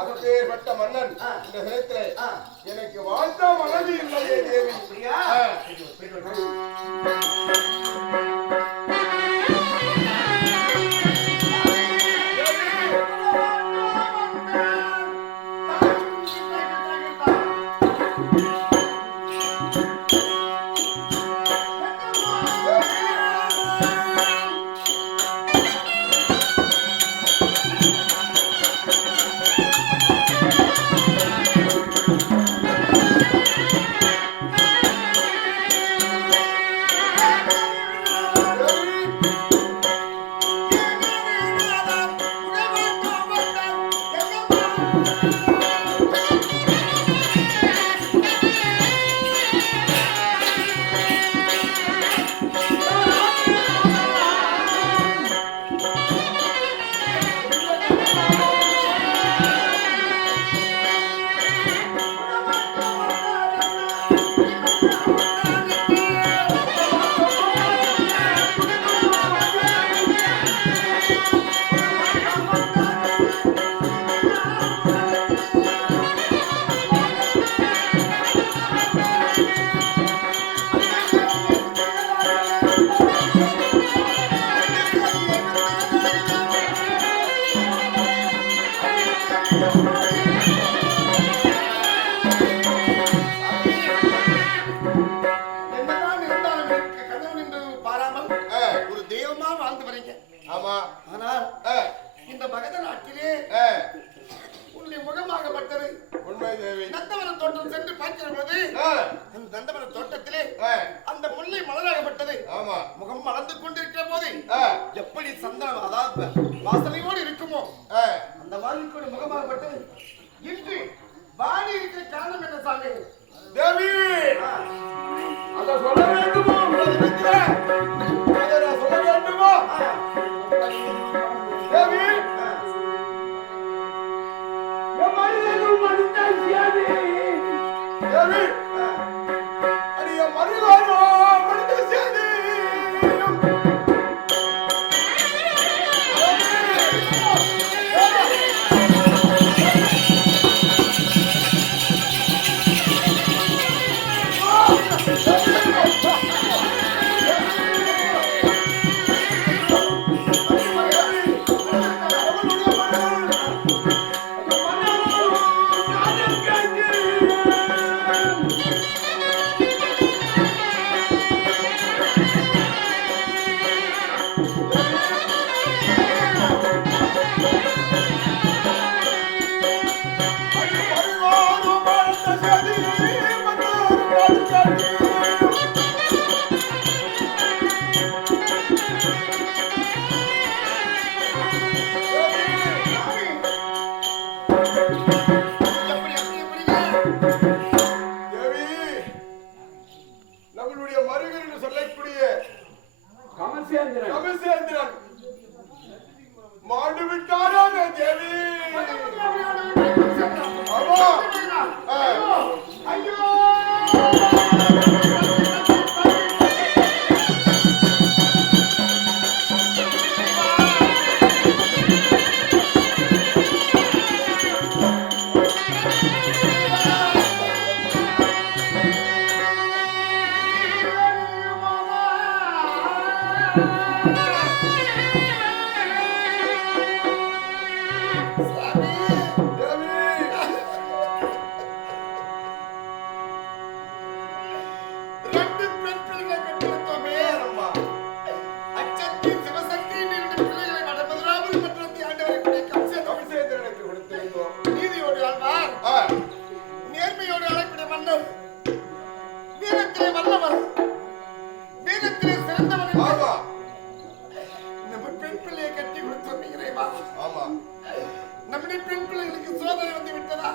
அப்பேற்பட்ட மன்னன் இந்த நேரத்திலே எனக்கு வாழ்த்த மனது இல்லையே தேவி. முகம் மலர்ந்து கொண்டிருக்கிற போது எப்படி சந்தனம் அதாவது வாசனையோடு இருக்குமோ அந்த மாதிரி கூட முகமாகப்பட்டது இன்று வாடி இருக்கிற காரணம் என்ன சாமி? தேவி அத சொல்ல வேண்டுமோ? அத சொல்ல வேண்டுமோ? தேவி தேவி அரிய மருகாரோ மனித சேதி மாண்டு விட்டாராமே தேவி. ஐயோ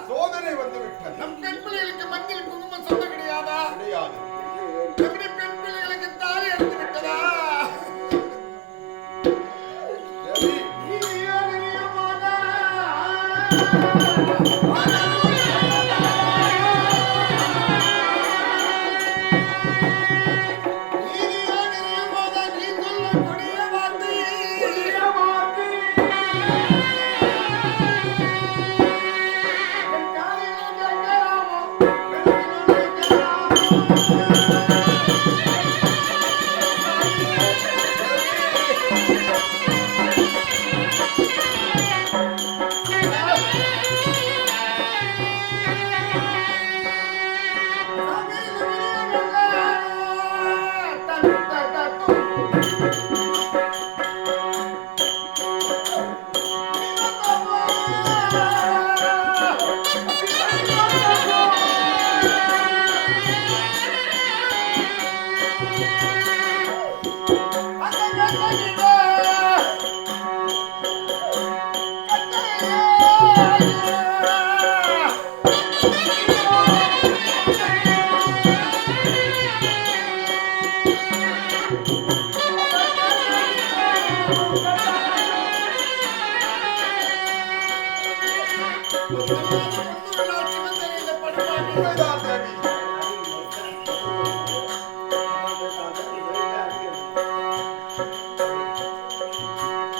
சோதனை வந்து விட்டது. நம் பெண் பிள்ளைகளுக்கு மஞ்சள் குங்குமம் சொந்த கிடையாதா? கிடையாது. நம்முடைய பெண் பிள்ளைகளுக்கு தாலி எடுத்து விட்டதா? உண்மைதான் தேவி.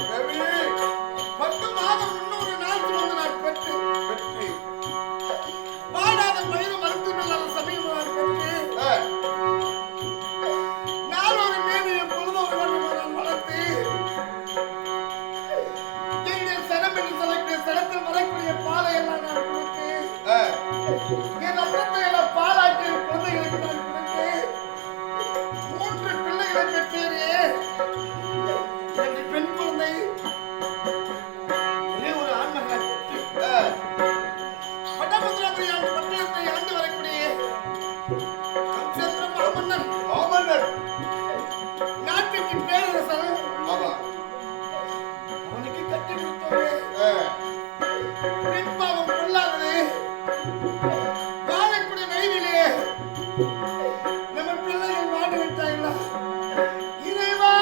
தேவி, 10 மாதம் இன்னொரு நாள் சுமந்து நான் பெற்று வெற்றி. வாடாத பயிரும் மருத்துவமில்லாத சமயம் நான் பெற்று ஆ, நாளொரு மேனியை பொழுதொரு வண்ணமும் நான் வளர்த்து என்னுடைய சனம் என்று சொல்லக்கூடிய சனத்தில் வரக்கூடிய பாலை எல்லாம் நான் கொடுத்து ஆ, என் ரத்தத்தை எல்லாம் பாலாக்கி குழந்தைகளுக்கு நான் கொடுத்து 3 பிள்ளைகளை பெற்றேனே. எனக்கு பெண் குழந்தை ஒரே ஒரு ஆண் மகனை பெற்று ஆ, பட்டபத்திராபுரி ஆண்டு பட்டணத்தை ஆண்டு வரக்கூடிய கம்சேந்திர மாமன்னன் மாமன்னர். நாட்டுக்கு பேரரசன் ஆமா. அவனுக்கு கட்டி கொடுத்தோமே ஆ, பின்பாவம் கொள்ளாதது வாழக்கூடிய வயதிலே நம்ம பிள்ளைகள் மாண்டு விட்டாங்களா இறைவா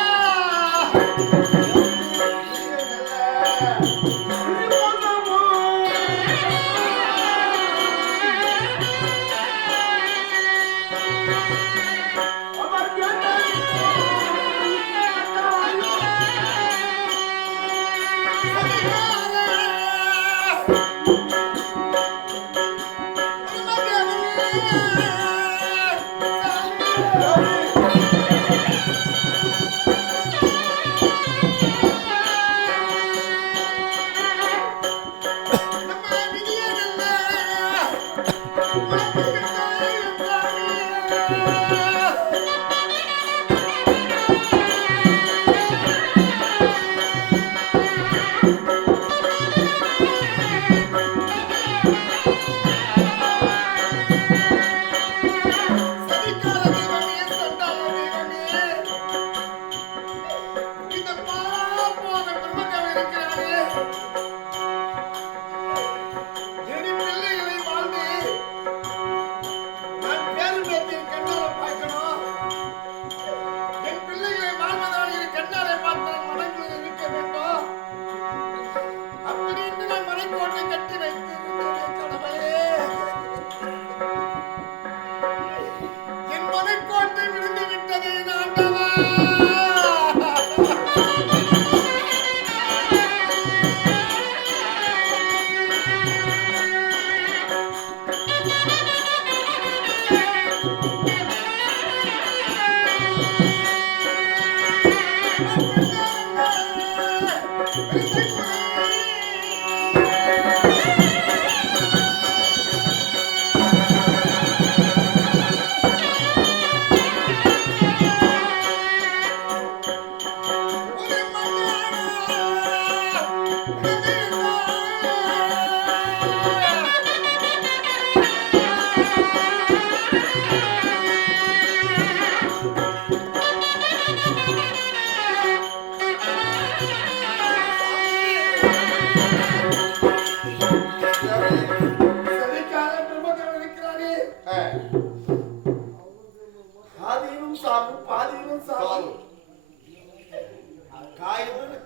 ஆதியும் சாகும் பாதியும் சாகும்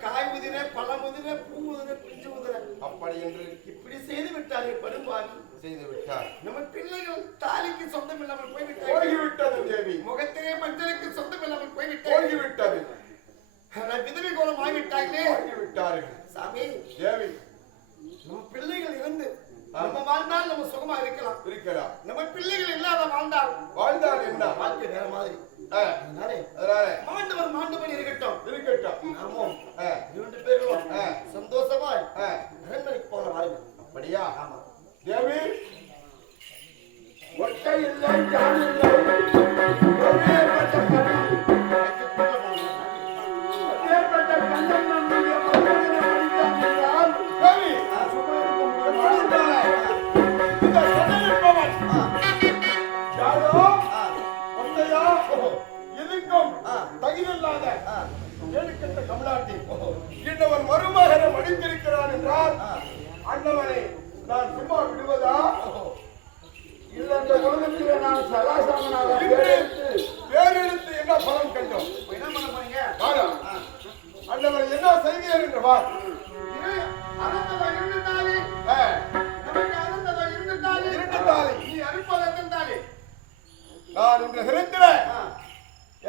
காய் முதிர பழ முதிர பூ முதிர பிஞ்சு முதிர அப்படி என்று இப்படி செய்து விட்டார்கள் படும்பாவி செய்து விட்டார். நம்ம பிள்ளைகள் தாலிக்கு சொந்தம் இல்லாமல் போய்விட்டார்கள் போய்விட்டது தேவி. முகத்திலே மஞ்சளுக்கு சொந்தம் இல்லாமல் போய்விட்டார்கள் போய்விட்டது. விதவை கோலம் ஆகிவிட்டார்களே போய்விட்டார்கள். சாமி தேவி, நம்ம பிள்ளைகள் இருந்து நம்ம வாழ்ந்தால் நம்ம சுகமா இருக்கலாம். இருக்கலாம். நம்ம பிள்ளைகள் இல்லாத வாழ்ந்தால் வாழ்ந்தால் என்ன? வாழ்க்கை வேற மாதிரி. ஆ, அதனாலே அதனால மாண்டவர் மாண்டபடி இருக்கட்டும். இருக்கட்டும். நாமும் ஆ, 2 பேரும் ஆ, சந்தோஷமாய் ஆ, அரண்மனைக்கு போன வாருங்கள். அப்படியா? ஆமா. தேவி, ஒட்டை இல்லை, ஜான் இல்லை, ஒரேபட்ட கண்ணன். ஒரேபட்ட கண்ணன் நம்முடைய மகனை மடித்தான் என்றால், தேவி, சும்மா இருக்கும் சராசரனாக பேரெடுத்து என்ன பலன் கண்டோம்? என்ன பண்ண போறீங்க? அந்தவர் என்ன செய்கிறார் என்று வா. அனந்தவா இருந்தாலே நமக்கு அனந்தவா இருந்தாலே இருந்தாலே நீ அறுப்பது இருந்தாலே நான் இன்று இருக்கிறேன்.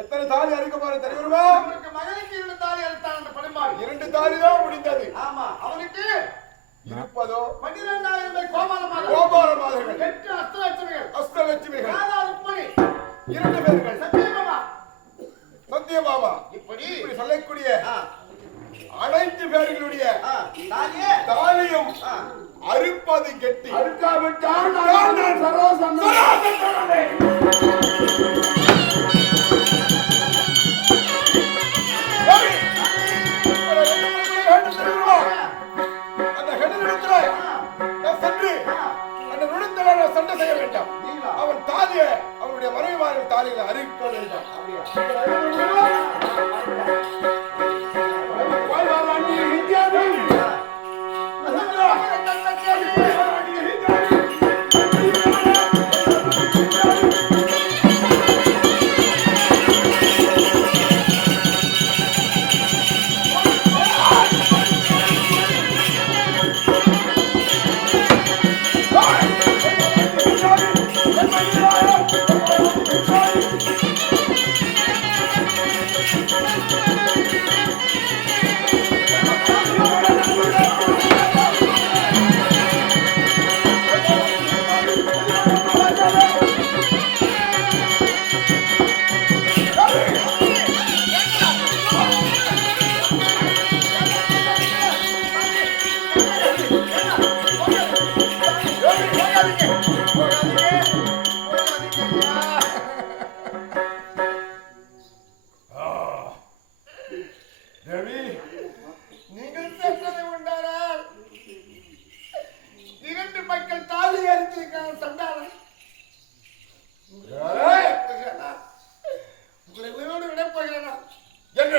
எத்தனை தாலி அறுக்க போற தெரியுமா? அவனுக்கு மகனுக்கு 2 தாலி அறுத்தான் என்ற பழமொழி. 2 தாலி தான் முடிந்தது. ஆமா, அவனுக்கு இருப்பதோ 12,000 கோபால மாதர்கள், 8 அஷ்டலட்சுமிகள், அஷ்டலட்சுமிகள், 4 ருக்மணி, 2 பேர்கள், சத்தியபாமா. சத்தியபாமா. இப்படி சொல்லக்கூடிய அனைத்து பேர்களுடைய தாலியும் அறுப்பது கெட்டி. அறுக்காவிட்டால் நான் சராசரனே. சண்டை செய்ய வேண்டாம். அவன் தாலியை அவனுடைய மறைவாரின் தாலியை அறிவிக்க வேண்டாம். நீங்கள் சென்றதை உண்டானால் 2 மக்கள் தாலி அறுத்திருக்காங்க. சண்டாளன் உங்களை உயிரோடு விட போகிறேனா? என்ன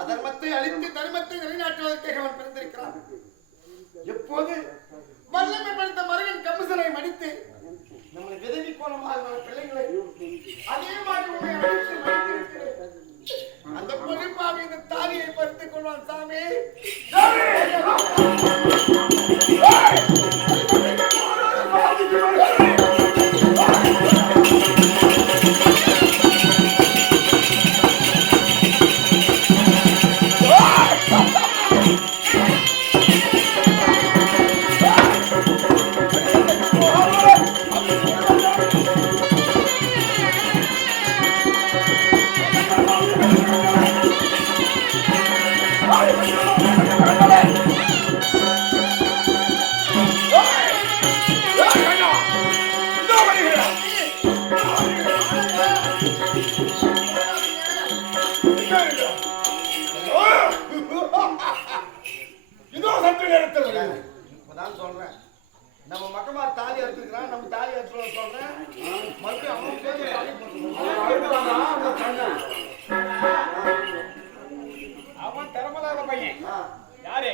அதர்மத்தை அழித்து தர்மத்தை நிலைநாட்டுவதற்காக அவன் பிறந்திருக்கிறான். எப்போது வல்லமை படைத்த மருகன் கமிஷனை மடித்து நம்மளை விதவி கோலமாக பிள்ளைகளை அதே மாதிரி உண்மை அழித்து மடித்திருக்கிறேன். அந்த பொறுப்பாக இந்த தாலியை பறித்துக் கொள்வான். சாமி Hey! நேரத்தில் வருகிறது. இப்பதான் சொல்றேன். நம்ம மக்கமார் தாலி அறுத்துக்கிறான், நம்ம தாலி அறுத்து சொல்றேன். மறுபடியும் அவன் பேரு தாலி அவன் திறமலாத பையன். யாரு?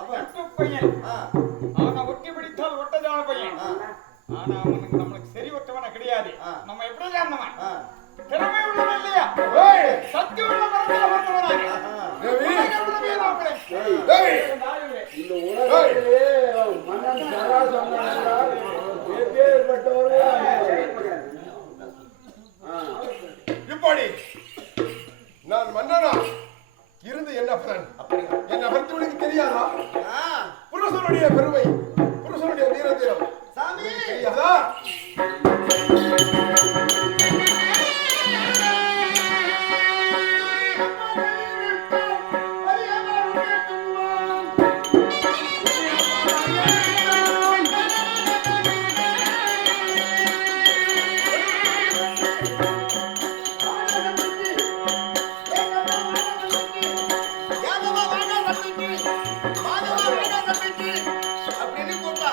அவன் பையன். அவனை ஒட்டி பிடித்தால் ஒட்டதான பையன். ஆனா அவனுக்கு நம்மளுக்கு சரி ஒட்டவன கிடையாது. நம்ம எப்படி இருந்தவன்? திறமை உள்ளவன் இல்லையா? சக்தி உள்ள மரத்தில் அமர்ந்தவனாக. இந்த உலகத்திலே மன்னன் சரா சொன்னார். இப்படி நான் மன்னனா இருந்து என்ன பலன்? என்னை பற்றி தெரியாதா? புருஷனுடைய பெருமை, புருஷனுடைய வீரதீரம் சாமி தெரியாதா? அப்படின்னு கூட்டா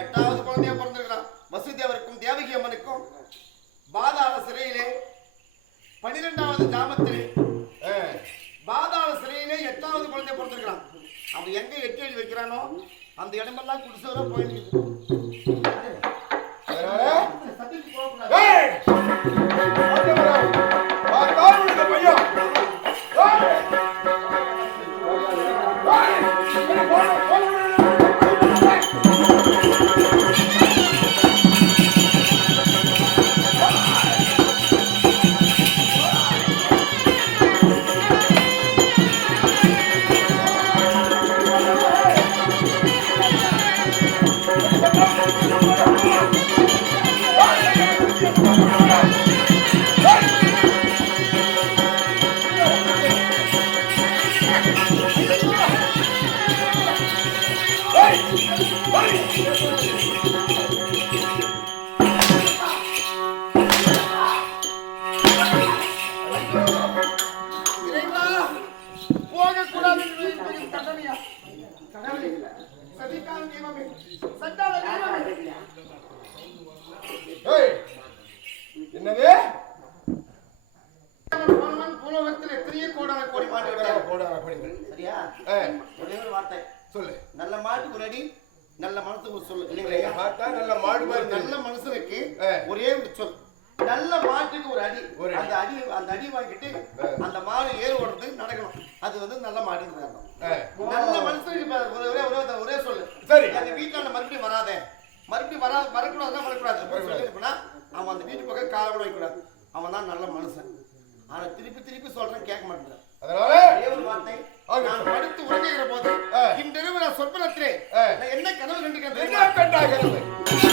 எட்டாவது குழந்தையா பிறந்திருக்கிறான். வசுதேவருக்கும் தேவகி அம்மனுக்கும் பாதாள சிறையிலே 12வது ஜாமத்திலே பாதாள சிறையிலே 8வது குழந்தைய பிறந்திருக்கிறான். அவன் எங்க எட்டு எழுதி வைக்கிறானோ அந்த இடமெல்லாம் குடிசோரா போயிருக்கு. சத்தியத்துக்கு போகக்கூடாது. போகக்கூடாது என்பது தண்டனையா? சதிக்கான நியமமே, சட்டால நியமமே. என்னது? பூலோகத்தில் எத்தனையோ கோடான கோடி மாடு விட்டார். கோடான கோடிகள். சரியா? ஒரே ஒரு வார்த்தை சொல்லு. நல்ல மாட்டுக்கு ஒரு அடி, நல்ல மனசுக்கு ஒரு சொல் இல்லைங்களா? பார்த்தா நல்ல மாடு மாதிரி நல்ல மனுஷனுக்கு ஒரே ஒரு சொல். நல்ல மாட்டுக்கு ஒரு அடி. அந்த அடி வாங்கிட்டு அந்த மாடு ஏறு ஓடுறது நடக்கணும். அது வந்து நல்ல மாடுன்னு அர்த்தம். நல்ல மனுஷனுக்கு ஒரே சொல்லு. சரி. அந்த வீட்டாண்ட மறுபடியும் வராத, மறுபடியும் வரக்கூடாதுன்னா வரக்கூடாது. அவன் அந்த வீட்டு பக்கம் காலை கூட வைக்கூடாது. அவன் தான் நல்ல மனுஷன். ஆனா திருப்பி சொல்றேன், கேட்க மாட்டேன். அதனால ஒரு வார்த்தை, நான் படுத்து உறங்குகிற போது இன்றிரவு நான் சொப்பனத்திலே நான் என்ன கனவு கண்டுக்கிறேன்?